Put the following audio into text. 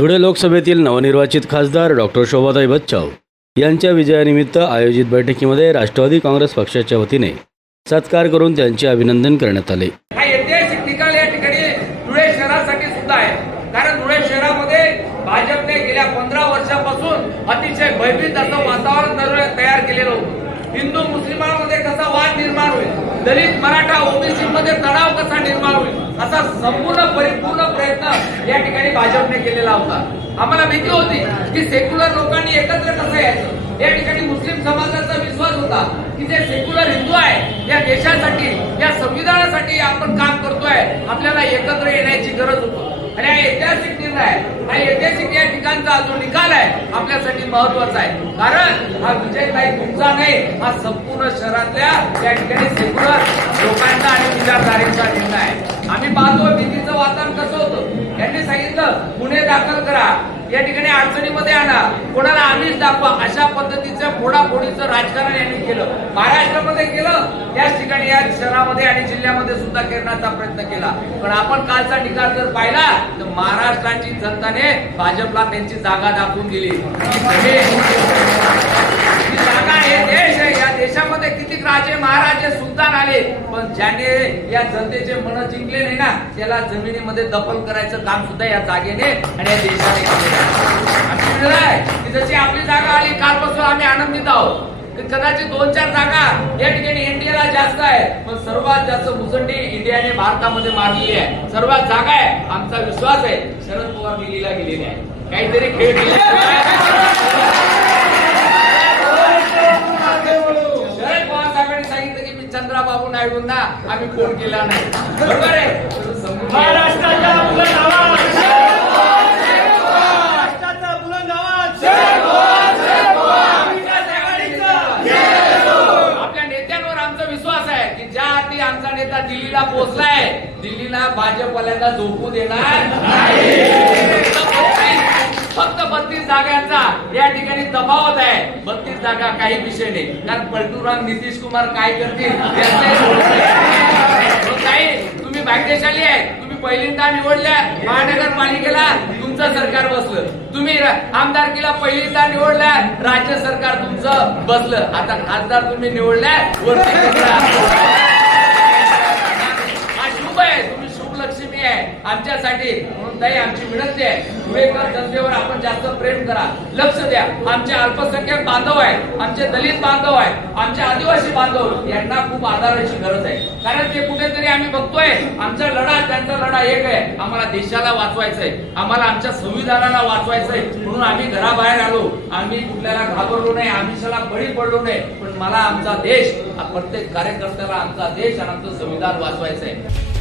धुळे लोकसभेतील नवनिर्वाचित खासदार डॉक्टर शोभाताई बच्चाव यांच्या विजयानिमित्त आयोजित बैठकीमध्ये राष्ट्रवादी काँग्रेस पक्षाच्या वतीने सत्कार करून त्यांचे अभिनंदन करण्यात आले. हा ऐतिहासिक निकाल या ठिकाणी धुळे शहरासाठी सुद्धा आहे. कारण धुळे शहरामध्ये भाजपने गेल्या पंधरा वर्षापासून अतिशय भयभीत असं वातावरण तयार केलेलं होतं. हिंदू मुस्लिमांमध्ये कसा वाद निर्माण होईल? दलित मराठा ओबीसी मध्ये तणाव कसा निर्माण होईल? असा संपूर्ण परिपूर्ण प्रयत्न या ठिकाणी भाजपने केलेला होता. आम्हाला भीती होती की सेक्युलर लोकांनी एकत्र कसं यायचं? या ठिकाणी मुस्लिम समाजाचा विश्वास होता की जे सेक्युलर हिंदू आहे या देशासाठी या संविधानासाठी आपण काम करतोय आपल्याला एकत्र येण्याची गरज होती. आणि हा ऐतिहासिक निर्णय आहे. हा ऐतिहासिक या ठिकाणचा जो निकाल आहे आपल्यासाठी महत्त्वाचा आहे. कारण हा विजय काही तुमचा नाही हा संपूर्ण शहरातल्या या ठिकाणी विचारधारेचा निर्णय आहे. आम्ही पाहतो भीतीचं वातावरण कसं होतं? त्यांनी सांगितलं गुन्हे दाखल करा. या ठिकाणी अडचणीमध्ये आणा. कोणाला आम्हीच दाखवा. अशा पद्धतीचं पद्धतीचं राजकारण यांनी केलं. महाराष्ट्रामध्ये केलं त्याच ठिकाणी या शहरामध्ये आणि जिल्ह्यामध्ये सुद्धा करण्याचा प्रयत्न केला. पण आपण कालचा निकाल जर पाहिला तर महाराष्ट्राची जनताने भाजपला त्यांची जागा दाखवून दिली. जागा हे देश आहे. या देशामध्ये किती राजे महाराजे सुलतान आले पण ज्याने या जनतेचे मन जिंकले नाही ना त्याला जमिनीमध्ये दफन करायचं काम सुद्धा या जागेने आणि या देशाने केलेलं आहे. जशी आपली जागा आली कालपासून आम्ही आनंदित आहोत. कदाचित दोन चार जागा या ठिकाणी इंडियाला जास्त आहे पण सर्वात जास्त मुसंडी इंडियाने भारतामध्ये मारलेली आहे. सर्वात जागा आहे आमचा विश्वास आहे. शरद पवार दिल्लीला गेलेले आहे काहीतरी खेळ शरद पवार साहेबांनी सांगितलं की मी चंद्राबाबू नायडूंना आम्ही फोन केला नाही. बरोबर आहे? आता दिल्लीला पोहोचलाय. दिल्लीला भाजपवाल्यांना झोपू देणार फक्त बत्तीस जागांचा या ठिकाणी तफावत आहे. बत्तीस जागा काही विषय नाही. कारण पलटूराम नितीश कुमार काय करतील काही तुम्ही भाग्यशाली आहे. तुम्ही पहिल्यांदा निवडल्या महानगरपालिकेला तुमचं सरकार बसलं. तुम्ही आमदारकीला पहिल्यांदा निवडल्या राज्य सरकार तुमचं बसलं. आता खासदार तुम्ही निवडल्या वरती सरकार. हा शुभ आहे तुम्ही शुभ लक्ष्मी आहे आमच्यासाठी म्हणून ताई आमची विनंती आहे. धुळेकर जनतेवर आपण जास्त प्रेम करा. लक्ष द्या. आमचे अल्पसंख्याक बांधव आहे आमचे दलित बांधव आहे आमचे आदिवासी बांधव यांना खूप आधाराची गरज आहे. कारण ते कुठेतरी आम्ही बघतोय. आमचा लढा त्यांचा लढा एक आहे. आम्हाला देशाला वाचवायचंय. आहे आम्हाला आमच्या संविधानाला वाचवायचंय. आहे म्हणून आम्ही घराबाहेर आलो. आम्ही कुठल्याला घाबरलो नाही. आमिषाला बळी पडलो नाही. पण मला आमचा देश प्रत्येक कार्यकर्त्याला आमचा देश आणि आमचं संविधान वाचवायचंय. आहे